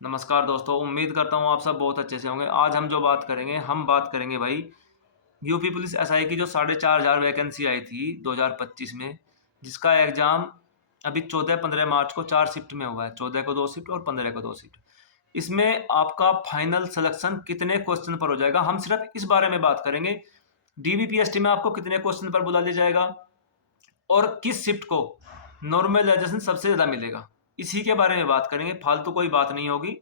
नमस्कार दोस्तों, उम्मीद करता हूँ आप सब बहुत अच्छे से होंगे। आज हम बात करेंगे भाई यूपी पुलिस एसआई की जो 4,500 वैकेंसी आई थी 2025 में, जिसका एग्ज़ाम अभी 14-15 मार्च को 4 शिफ्ट में हुआ है। 14 को 2 शिफ्ट और 15 को 2 शिफ्ट। इसमें आपका फाइनल सिलेक्शन कितने क्वेश्चन पर हो जाएगा, हम सिर्फ इस बारे में बात करेंगे। डीबीपीएसटी में आपको कितने क्वेश्चन पर बुला लिया जाएगा और किस शिफ्ट को नॉर्मलाइजेशन सबसे ज़्यादा मिलेगा, इसी के बारे में बात करेंगे। फालतू कोई बात नहीं होगी,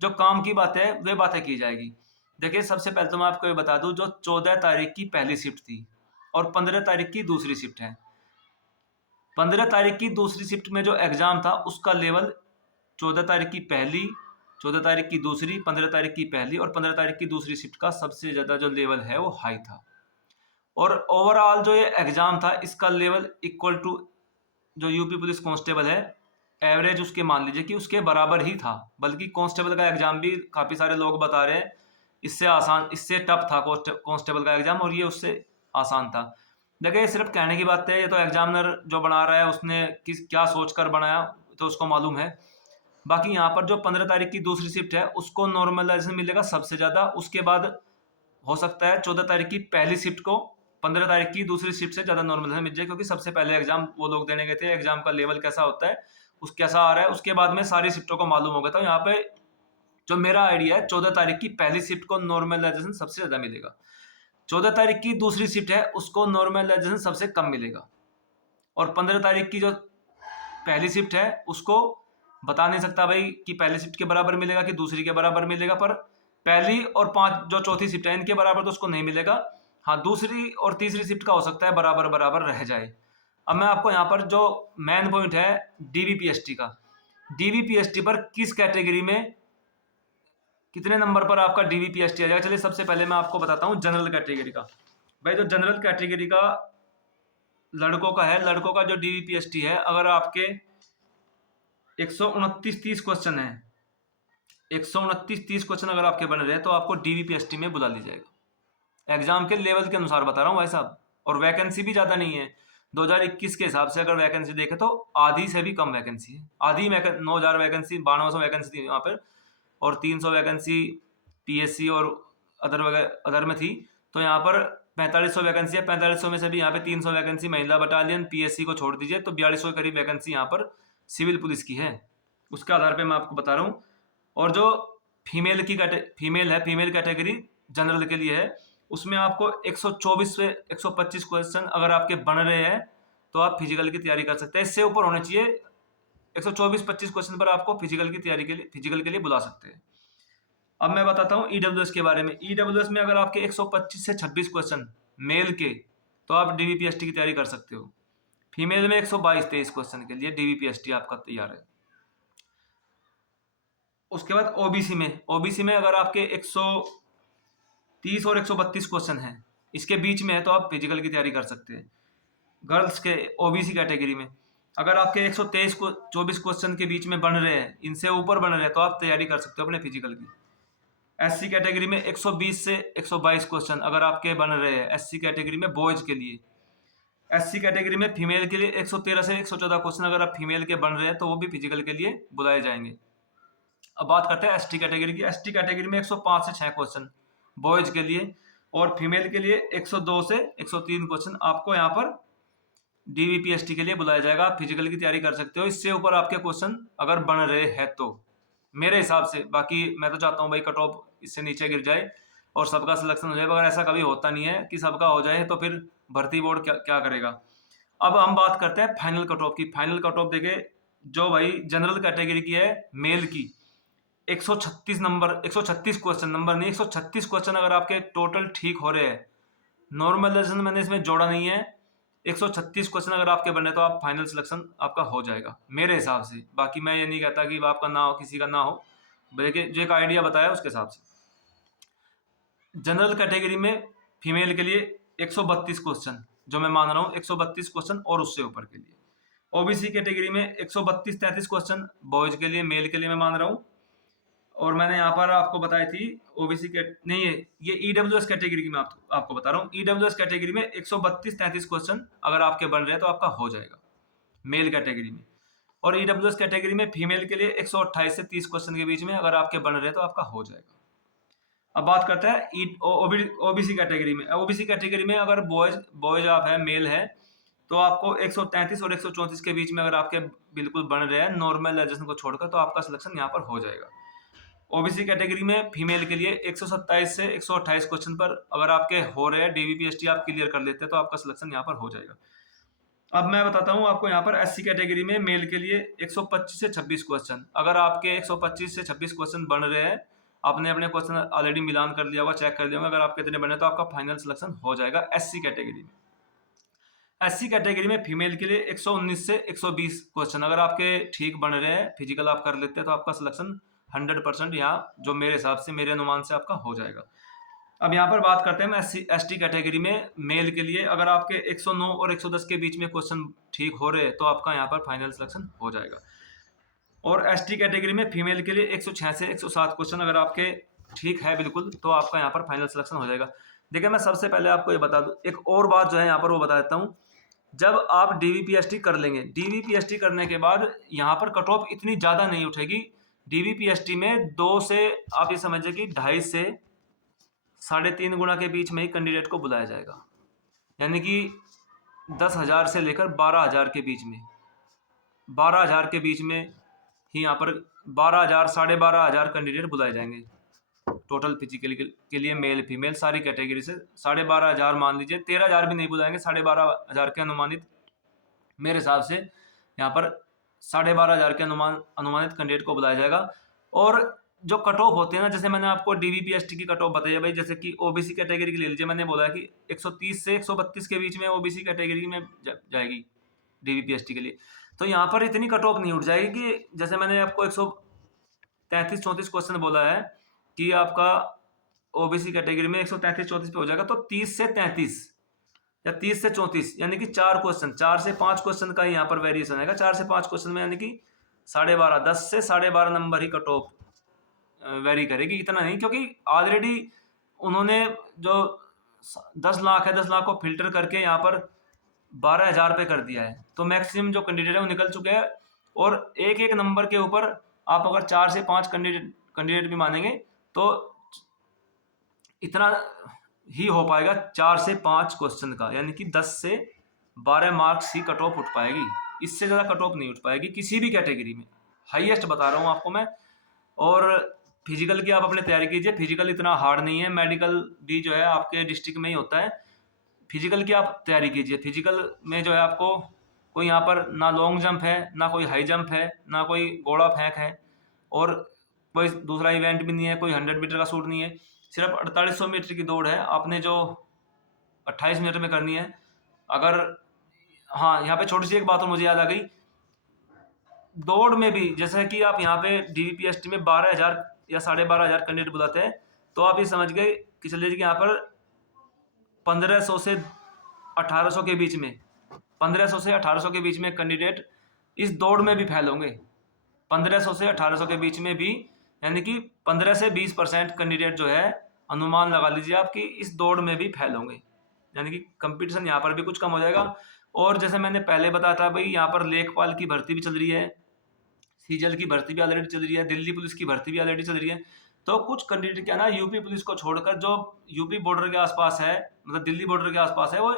जो काम की बात है वे बातें की जाएगी। देखिए, सबसे पहले तो मैं आपको ये बता दूं, जो 14 तारीख की पहली शिफ्ट थी और 15 तारीख की दूसरी शिफ्ट है। 15 तारीख की दूसरी शिफ्ट में जो एग्ज़ाम था उसका लेवल 14 तारीख की पहली, 14 तारीख की दूसरी, 15 तारीख की पहली और 15 तारीख की दूसरी शिफ्ट का सबसे ज़्यादा जो लेवल है वो हाई था। और ओवरऑल जो ये एग्ज़ाम था इसका लेवल इक्वल टू जो यूपी पुलिस कांस्टेबल है, एवरेज उसके मान लीजिए कि उसके बराबर ही था। बल्कि कांस्टेबल का एग्ज़ाम भी काफ़ी सारे लोग बता रहे हैं इससे आसान, इससे टफ था कांस्टेबल का एग्ज़ाम, और ये उससे आसान था। देखिए, ये सिर्फ कहने की बात है, ये तो एग्जामिनर जो बना रहा है उसने किस क्या सोच कर बनाया तो उसको मालूम है। बाकी यहाँ पर जो 15 तारीख की दूसरी शिफ्ट है उसको नॉर्मलाइजेशन मिलेगा सबसे ज़्यादा। उसके बाद हो सकता है 14 तारीख की पहली शिफ्ट को 15 तारीख की दूसरी शिफ्ट से ज़्यादा नॉर्मल मिल जाए, क्योंकि सबसे पहले एग्जाम वो लोग देने गए थे। एग्जाम का लेवल कैसा होता है, उस कैसा आ रहा है, उसके बाद में सारी शिफ्टों को मालूम होगा। तो यहाँ पे जो मेरा आइडिया है, 14 तारीख की पहली शिफ्ट को नॉर्मलाइजेशन सबसे ज़्यादा मिलेगा। 14 तारीख की दूसरी शिफ्ट है उसको नॉर्मलाइजेशन सबसे कम मिलेगा। और 15 तारीख की जो पहली शिफ्ट है उसको बता नहीं सकता भाई कि पहली शिफ्ट के बराबर मिलेगा कि दूसरी के बराबर मिलेगा, पर पहली और पांच जो चौथी शिफ्ट है इनके बराबर तो उसको नहीं मिलेगा। हाँ, दूसरी और तीसरी शिफ्ट का हो सकता है बराबर बराबर रह जाए। अब मैं आपको यहाँ पर जो मेन पॉइंट है डीवीपीएसटी का, डीवीपीएसटी पर किस कैटेगरी में कितने नंबर पर आपका डीवीपीएसटी आ जाएगा। चलिए, सबसे पहले मैं आपको बताता हूँ जनरल कैटेगरी का। भाई, जो जनरल कैटेगरी का लड़कों का है, लड़कों का जो डीवीपीएसटी है, अगर आपके 129-30 क्वेश्चन है, 129-30 क्वेश्चन अगर आपके बन रहे हैं तो आपको डीवीपीएसटी में बुला ली जाएगा। एग्जाम के लेवल के अनुसार बता रहा हूँ भाई साहब। और वैकेंसी भी ज़्यादा नहीं है। 2021 के हिसाब से अगर वैकेंसी देखें तो आधी से भी कम वैकेंसी है। आधी 9,000 वैकेंसी, 9200 वैकेंसी थी यहाँ पर, और 300 वैकेंसी पीएससी और अदर में थी। तो यहाँ पर 4500 वैकेंसी है। 4500 में से भी यहाँ पे 300 वैकेंसी महिला बटालियन, पीएससी को छोड़ दीजिए तो 4200 के करीब वैकेंसी यहाँ पर सिविल पुलिस की है। उसके आधार पे मैं आपको बता रहा हूँ। और जो फीमेल कैटेगरी जनरल के लिए है, उसमें आपको 124 से 125 क्वेश्चन अगर आपके बन रहे हैं तो आप फिजिकल की तैयारी कर सकते हैं। इससे ऊपर होने चाहिए। 124-25 क्वेश्चन पर आपको फिजिकल के लिए बुला सकते हैं। अब मैं बताता हूँ ईडब्ल्यूएस के बारे में। ईडब्ल्यूएस में अगर आपके 125 से 26 क्वेश्चन मेल के, तो आप डीवीपीएसटी की तैयारी कर सकते हो। फीमेल में 122-23 क्वेश्चन के लिए डीवीपीएसटी आपका तैयार है। उसके बाद ओबीसी में अगर आपके 130 और 132 क्वेश्चन हैं, इसके बीच में है तो आप फिजिकल की तैयारी कर सकते हैं। गर्ल्स के ओबीसी कैटेगरी में अगर आपके 123 को 24 क्वेश्चन के बीच में बन रहे हैं, इनसे ऊपर बन रहे हैं, तो आप तैयारी कर सकते हो अपने फिजिकल की। एससी कैटेगरी में 120 से 122 क्वेश्चन अगर आपके बन रहे हैं एससी कैटेगरी में बॉयज के लिए। एससी कैटेगरी में फीमेल के लिए 113 से 114 क्वेश्चन अगर आप फीमेल के बन रहे हैं तो वो भी फिजिकल के लिए बुलाए जाएंगे। अब बात करते हैं एसटी कैटेगरी की। एसटी कैटेगरी में 105 से 6 क्वेश्चन बॉयज के लिए, और फीमेल के लिए 102 से 103 क्वेश्चन आपको यहाँ पर डीवीपीएसटी के लिए बुलाया जाएगा। आप फिजिकल की तैयारी कर सकते हो इससे ऊपर आपके क्वेश्चन अगर बन रहे हैं तो, मेरे हिसाब से। बाकी मैं तो चाहता हूँ भाई कट ऑफ इससे नीचे गिर जाए और सबका सिलेक्शन हो जाए, मगर ऐसा कभी होता नहीं है कि सबका हो जाए, तो फिर भर्ती बोर्ड क्या क्या करेगा। अब हम बात करते हैं फाइनल कट ऑफ की। फाइनल कट ऑफ देखे जो भाई जनरल कैटेगरी की है, मेल की 136 नंबर, 136 क्वेश्चन, नंबर नहीं, 136 क्वेश्चन अगर आपके टोटल ठीक हो रहे हैं, नॉर्मलाइजेशन मैंने इसमें जोड़ा नहीं है, 136 क्वेश्चन अगर आपके बने तो आप फाइनल सिलेक्शन आपका हो जाएगा मेरे हिसाब से। बाकी मैं ये नहीं कहता कि आपका ना हो, किसी का ना हो, देखिए जो एक आइडिया बताया उसके हिसाब से। जनरल कैटेगरी में फीमेल के लिए 132 क्वेश्चन, जो मैं मान रहा हूँ 132 क्वेश्चन और उससे ऊपर के लिए। ओबीसी कैटेगरी में 132-33 क्वेश्चन बॉयज के लिए, मेल के लिए मैं मान रहा हूँ। और मैंने यहाँ पर आपको बताई थी ओबीसी के नहीं है, ये ईडब्ल्यूएस कैटेगरी की मैं आपको बता रहा हूँ। ईडब्ल्यूएस कैटेगरी में 132-33 क्वेश्चन अगर आपके बन रहे हैं तो आपका हो जाएगा मेल कैटेगरी में। और ईडब्ल्यूएस कैटेगरी में फीमेल के लिए 128 से 30 क्वेश्चन के बीच में अगर आपके बन रहे तो आपका हो जाएगा। अब बात करते हैं ओबीसी कैटेगरी में। ओबीसी कैटेगरी में अगर बॉयज आप है, मेल है, तो आपको 133 और 134 के बीच में अगर आपके बिल्कुल बन रहे हैं नॉर्मल एडजस्टमेंट को छोड़कर, तो आपका सिलेक्शन यहाँ पर हो जाएगा। ओबीसी कैटेगरी में फीमेल के लिए 127 से 128 क्वेश्चन पर अगर आपके हो रहे हैं, डीबीपीएसटी आप क्लियर कर लेते हैं, तो आपका सिलेक्शन यहाँ पर हो जाएगा। अब मैं बताता हूँ आपको यहाँ पर एससी कैटेगरी में मेल के लिए 125 से 26 क्वेश्चन, अगर आपके 125 से 26 क्वेश्चन बन रहे हैं, आपने अपने क्वेश्चन ऑलरेडी मिलान कर लिया होगा, चेक कर लिया होगा, अगर आपके इतने बने तो आपका फाइनल सिलेक्शन हो जाएगा एससी कैटेगरी में। एससी कैटेगरी में फीमेल के लिए 119 से 120 क्वेश्चन अगर आपके ठीक बन रहे हैं, फिजिकल आप कर लेते हैं, तो आपका सिलेक्शन 100% यहाँ जो मेरे हिसाब से, मेरे अनुमान से आपका हो जाएगा। अब यहाँ पर बात करते हैं हम एसटी कैटेगरी में मेल के लिए, अगर आपके 109 और 110 के बीच में क्वेश्चन ठीक हो रहे हैं, तो आपका यहाँ पर फाइनल सिलेक्शन हो जाएगा। और एसटी कैटेगरी में फीमेल के लिए 106 से 107 क्वेश्चन अगर आपके ठीक है बिल्कुल, तो आपका यहाँ पर फाइनल सिलेक्शन हो जाएगा। देखिए मैं सबसे पहले आपको ये बता दूँ, एक और बात जो है यहाँ पर वो बता देता हूँ। जब आप डीवीपीएसटी कर लेंगे, डीवीपीएसटी करने के बाद यहाँ पर कट ऑफ इतनी ज़्यादा नहीं उठेगी। डीवीपीएसटी में 2 से आप ये समझिए कि 2.5 से 3.5 गुना के बीच में ही कैंडिडेट को बुलाया जाएगा, यानी कि 10,000 से लेकर 12,000 के बीच में, 12,000 के बीच में ही यहाँ पर 12,000 12,500 कैंडिडेट बुलाए जाएंगे टोटल फिजिकल के लिए, मेल फीमेल सारी कैटेगरी से। 12,500 मान लीजिए, 13,000 भी नहीं बुलाएंगे, 12,500 के अनुमानित, मेरे हिसाब से यहाँ पर 12,500 के अनुमानित कैंडिडेट को बुलाया जाएगा। और जो कट ऑफ होते हैं ना, जैसे मैंने आपको डीवीपीएसटी की कट ऑफ बताई है भाई, जैसे कि ओबीसी कैटेगरी की ले लीजिए, मैंने बोला कि 130 से 132 के बीच में ओबीसी कैटेगरी में जाएगी डीवीपीएसटी के लिए। तो यहाँ पर इतनी कट ऑफ नहीं उठ जाएगी कि जैसे मैंने आपको 133-34 क्वेश्चन बोला है कि आपका ओबीसी कैटेगरी में 133-34 पे हो जाएगा, तो 30 से 33 या 30 से 34 यानी कि 4 क्वेश्चन, 4 से 5 क्वेश्चन का यहाँ पर वेरिएशन आएगा। 4 से 5 क्वेश्चन में यानी कि 12.5, 10 से 12.5 नंबर ही कट ऑफ वेरी करेगी, इतना नहीं, क्योंकि ऑलरेडी उन्होंने जो 10 लाख है, 10 लाख को फिल्टर करके यहाँ पर 12,000 पे कर दिया है, तो मैक्सिमम जो कैंडिडेट है वो निकल चुके हैं। और एक एक नंबर के ऊपर आप अगर 4 से 5 कैंडिडेट भी मानेंगे तो इतना ही हो पाएगा 4 से 5 क्वेश्चन का, यानी कि 10 से 12 मार्क्स ही कट ऑफ उठ पाएगी, इससे ज़्यादा कट ऑफ नहीं उठ पाएगी किसी भी कैटेगरी में, हाईएस्ट बता रहा हूँ आपको मैं। और फिजिकल की आप अपने तैयारी कीजिए, फिजिकल इतना हार्ड नहीं है, मेडिकल भी जो है आपके डिस्ट्रिक्ट में ही होता है। फिजिकल की आप तैयारी कीजिए, फिजिकल में जो है आपको कोई यहाँ पर ना लॉन्ग जंप है, ना कोई हाई जंप है, ना कोई घोड़ा फेंक है, और कोई दूसरा इवेंट भी नहीं है, कोई 100 मीटर का शूट नहीं है, सिर्फ 4800 मीटर की दौड़ है, आपने जो 28 मिनट में करनी है। अगर हाँ, यहाँ पे छोटी सी एक बात और मुझे याद आ गई, दौड़ में भी जैसे कि आप यहाँ पे डीवीपीएसटी में 12,000 या 12,500 कैंडिडेट बुलाते हैं, तो आप ये समझ गए कि चलिए कि यहाँ पर 1500 से 1800 के बीच में, 1500 से 1800 के बीच में कैंडिडेट इस दौड़ में भी फेल होंगे, 1500 से 1800 के बीच में भी, यानी कि 15 से 20% कैंडिडेट जो है, अनुमान लगा लीजिए आप कि इस दौड़ में भी फेल होंगे, यानी कि कंपटीशन यहाँ पर भी कुछ कम हो जाएगा। और जैसे मैंने पहले बताया था भाई, यहाँ पर लेखपाल की भर्ती भी चल रही है, सीजल की भर्ती भी ऑलरेडी चल रही है, दिल्ली पुलिस की भर्ती भी ऑलरेडी चल रही है। तो कुछ कैंडिडेट क्या ना, यूपी पुलिस को छोड़कर जो यूपी बॉर्डर के आसपास है, मतलब दिल्ली बॉर्डर के आसपास है, वो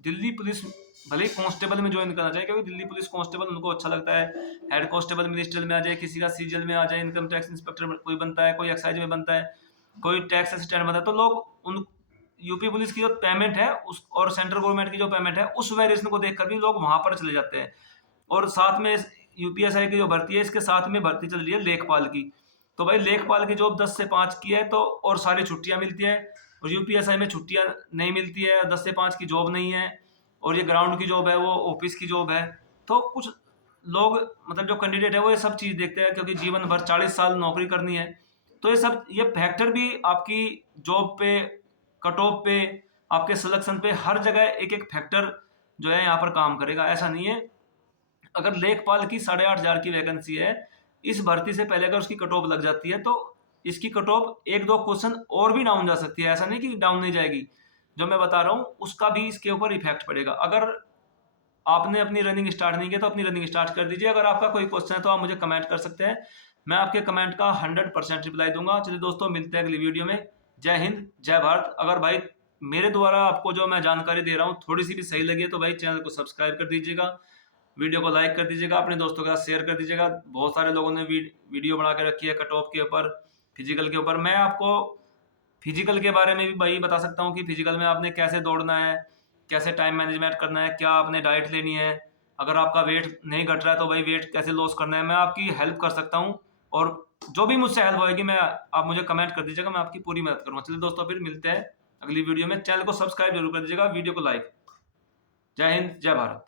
दिल्ली पुलिस भले ही कांस्टेबल में ज्वाइन करना चाहिए, क्योंकि दिल्ली पुलिस कांस्टेबल उनको अच्छा लगता है, हेड कांस्टेबल मिनिस्ट्रियल में आ जाए, किसी का सीजल में आ जाए, इनकम टैक्स इंस्पेक्टर कोई बनता है, कोई एक्साइज में बनता है, कोई टैक्स असिस्टेंट बनता है, तो लोग उन यूपी पुलिस की जो पेमेंट है उस और सेंट्रल गवर्नमेंट की जो पेमेंट है उस वेरिएशन को देखकर भी लोग वहां पर चले जाते हैं। और साथ में यूपीएसआई की जो भर्ती है, इसके साथ में भर्ती चल रही है लेखपाल की, तो भाई लेखपाल की जॉब 10 से 5 की है, तो और सारी छुट्टियां मिलती है, और यूपीएसआई में छुट्टियां नहीं मिलती है, 10 से 5 की जॉब नहीं है, और ये ग्राउंड की जॉब है, वो ऑफिस की जॉब है। तो कुछ लोग, मतलब जो कैंडिडेट है, वो ये सब चीज़ देखते हैं, क्योंकि जीवन भर 40 साल नौकरी करनी है, तो ये फैक्टर भी आपकी जॉब पे, कट ऑफ पे, आपके सिलेक्शन पे, हर जगह एक एक फैक्टर जो है यहाँ पर काम करेगा। ऐसा नहीं है, अगर लेखपाल की 8,500 की वैकेंसी है, इस भर्ती से पहले अगर उसकी कट ऑफ लग जाती है, तो इसकी कट ऑफ 1-2 क्वेश्चन और भी डाउन जा सकती है, ऐसा नहीं कि डाउन नहीं जाएगी। जो मैं बता रहा हूँ उसका भी इसके ऊपर इफेक्ट पड़ेगा। अगर आपने अपनी रनिंग स्टार्ट नहीं किया तो अपनी रनिंग स्टार्ट कर दीजिए। अगर आपका कोई क्वेश्चन है तो आप मुझे कमेंट कर सकते हैं, मैं आपके कमेंट का 100% रिप्लाई दूंगा। चलिए दोस्तों, मिलते हैं अगली वीडियो में। जय हिंद, जय भारत। अगर भाई मेरे द्वारा आपको जो मैं जानकारी दे रहा हूँ थोड़ी सी भी सही लगी है तो भाई चैनल को सब्सक्राइब कर दीजिएगा, वीडियो को लाइक कर दीजिएगा, अपने दोस्तों के साथ शेयर कर दीजिएगा। बहुत सारे लोगों ने वीडियो बना के रखी है कट ऑफ के ऊपर, फिजिकल के ऊपर। मैं आपको फिजिकल के बारे में भी भाई बता सकता हूँ कि फिजिकल में आपने कैसे दौड़ना है, कैसे टाइम मैनेजमेंट करना है, क्या आपने डाइट लेनी है, अगर आपका वेट नहीं घट रहा है तो भाई वेट कैसे लॉस करना है, मैं आपकी हेल्प कर सकता हूँ। और जो भी मुझसे हेल्प होएगी मैं आप मुझे कमेंट कर दीजिएगा, मैं आपकी पूरी मदद करूँगा। चलिए दोस्तों, फिर मिलते हैं अगली वीडियो में। चैनल को सब्सक्राइब जरूर कर दीजिएगा, वीडियो को लाइक। जय हिंद, जय भारत।